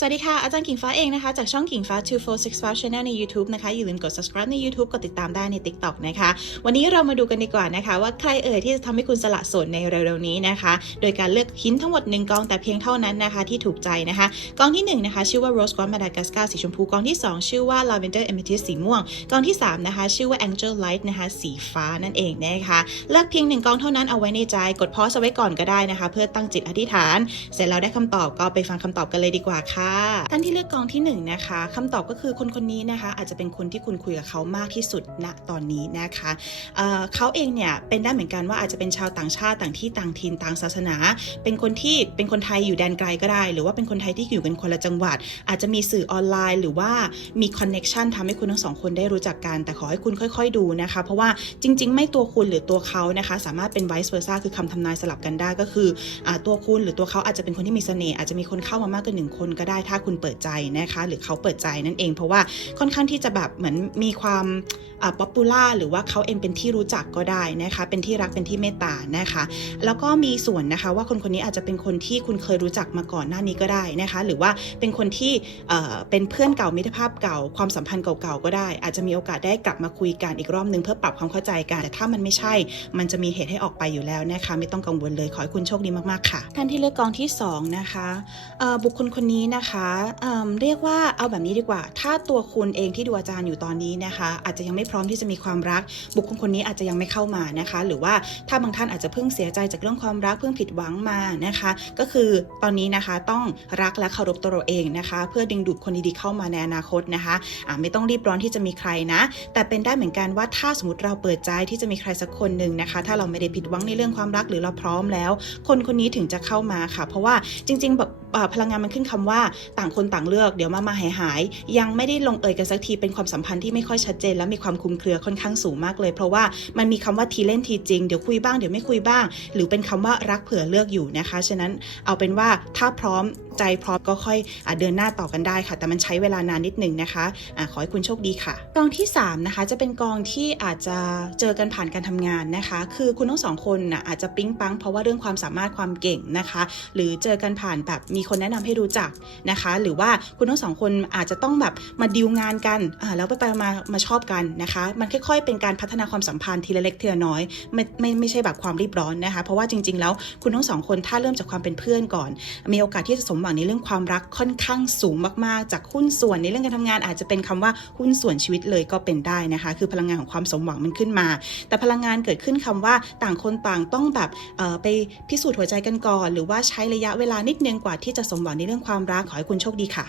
สวัสดีค่ะ อาจารย์กิ่งฟ้าเองนะคะ จากช่องกิ่งฟ้า 2465 Channel ใน YouTube นะคะ อย่าลืมกด subscribe ใน YouTube กดติดตามได้ใน TikTok นะคะ วันนี้เรามาดูกันดีกว่านะคะ ว่าใครเอ่ยที่จะทำให้คุณสละโสดในเร็วๆนี้นะคะ โดยการเลือกหินทั้งหมด 1กองแต่เพียงเท่านั้นนะคะที่ถูกใจนะคะ กองที่1นะคะชื่อว่า Rose Gold Madagascar สีชมพู กองที่ 2 ชื่อว่า Lavender Amethyst สีม่วง กองที่3นะคะชื่อว่า Angel Light นะคะสีฟ้านั่นเองนะคะเลือกเพียงหนึ่งกองเท่านั้นเอาไว้ในใจกดพอสไว้ก่อนก็ได้นะคะ เพื่อตั้งจิตอธิษฐาน เสร็จแล้วได้คำตอบก็ไปฟังคำตอบกันเลยดีกว่าค่ะท่านที่เลือกกองที่หนึ่งนะคะคำตอบก็คือคนคนนี้นะคะ อาจจะเป็นคนที่คุณคุยกับเขามากที่สุดณตอนนี้นะคะเเขาเองเนี่ยเป็นได้เหมือนกันว่าอาจจะเป็นชาวต่างชาติต่างที่ต่างถิ่นต่างศาสนา เป็นคนที่เป็นคนไทยอยู่แดนไกลก็ได้ หรือว่าเป็นคนไทยที่อยู่กันคนละจังหวัด อาจจะมีสื่อออนไลน์หรือว่ามีคอนเน็ชันทำให้คุณทั้งสองคนได้รู้จักกัน แต่ขอให้คุณค่อยๆดูนะคะ เพราะว่าจริง ๆ ไม่ตัวคุณหรือตัวเขานะคะ สามารถเป็น vice versa คือคำทำนายสลับกันได้ก็คืออตัวคุณหรือตัวเขาอาจจะเป็นคนที่มีเสน่ห์อาจจะมีคนเข้ามามากกว่าหนึ่งคนก็ได้ถ้าคุณเปิดใจนะคะ หรือเขาเปิดใจนั่นเอง เพราะว่าค่อนข้างที่จะแบบเหมือนมีความป๊อปปูล่าหรือว่าเขาเองเป็นที่รู้จักก็ได้นะคะ เป็นที่รักเป็นที่เมตตานะคะ แล้วก็มีส่วนนะคะว่าคนคนนี้อาจจะเป็นคนที่คุณเคยรู้จักมาก่อนหน้านี้ก็ได้นะคะ หรือว่าเป็นคนที่เป็นเพื่อนเก่ามิตรภาพเก่าความสัมพันธ์เก่าๆก็ได้ อาจจะมีโอกาสได้กลับมาคุยกันอีกรอบหนึ่งเพื่อปรับความเข้าใจกันแต่ถ้ามันไม่ใช่ มันจะมีเหตุให้ออกไปอยู่แล้วนะคะ ไม่ต้องกังวลเลยขอให้คุณโชคดีมากๆค่ะท่านที่เลือกกองที่สองนะคะบุคคลคนนี้นะคะเอิ่มเรียกว่าเอาแบบนี้ดีกว่า ถ้าตัวคุณเองที่ดูอาจารย์อยู่ตอนนี้นะคะ อาจจะยังไม่พร้อมที่จะมีความรัก บุคคลคนนี้อาจจะยังไม่เข้ามานะคะ หรือว่าถ้าบางท่านอาจจะเพิ่งเสียใจจากเรื่องความรักเพิ่งผิดหวังมานะคะ ก็คือตอนนี้นะคะต้องรักและเคารพตัวเราเองนะคะ เพื่อดึงดูดคนดีๆเข้ามาในอนาคตนะคะอ่าไม่ต้องรีบร้อนที่จะมีใครนะ แต่เป็นได้เหมือนกันว่าถ้าสมมติเราเปิดใจที่จะมีใครสักคนหนึ่งนะคะ ถ้าเราไม่ได้ผิดหวังในเรื่องความรักหรือเราพร้อมแล้ว คนคนนี้ถึงจะเข้ามาค่ะ เพราะว่าจริง ๆ แบบพลังงานมันขึ้นคำว่าต่างคนต่างเลือกเดี๋ยวมามาหายหายๆยังไม่ได้ลงเอยกันสักทีเป็นความสัมพันธ์ที่ไม่ค่อยชัดเจน และมีความคุมเครือค่อนข้างสูงมากเลย เพราะว่ามันมีคำว่าทีเล่นทีจริงเดี๋ยวคุยบ้างเดี๋ยวไม่คุยบ้าง หรือเป็นคำว่ารักเผื่อเลือกอยู่นะคะฉะนั้นเอาเป็นว่าถ้าพร้อมใจพร้อมก็ค่อยอเดินหน้าต่อกันได้ค่ะ แต่มันใช้เวลานานนิดหนึ่งนะคะอะขอให้คุณโชคดีค่ะ กองที่สามนะคะจะเป็นกองที่อาจจะเจอกันผ่านการทำงานนะคะ คือคุณทั้งสองคนนะอาจจะปิ๊งปังเพราะว่าเรื่องความสามารถความเก่งนะคะ หรือเจอกันผ่านแบบมีีคนแนะนำให้รู้จักนะคะ หรือว่าคุณทั้งสองคนอาจจะต้องแบบมาดีลงานกันแล้วไปมามาชอบกันนะคะ มันค่อยๆ เป็นการพัฒนาความสัมพันธ์ทีละเล็กทีละน้อยไม่ไม่ไม่ใช่แบบความรีบร้อนนะคะ เพราะว่าจริง ๆ แล้วคุณทั้งสองคนถ้าเริ่มจากความเป็นเพื่อนก่อน มีโอกาสที่จะสมหวังในเรื่องความรักค่อนข้างสูงมากๆ จากหุ้นส่วนในเรื่องการทำงานอาจจะเป็นคำว่าหุ้นส่วนชีวิตเลยก็เป็นได้นะคะ คือพลังงานของความสมหวังมันขึ้นมา แต่พลังงานเกิดขึ้นคำว่าต่างคนต่างต้องแบบไปพิสูจน์หัวใจกันก่อน หรือว่าใช้ระยะเวลานิดนึงกว่าที่จะสมหวังในเรื่องความรักขอให้คุณโชคดีค่ะ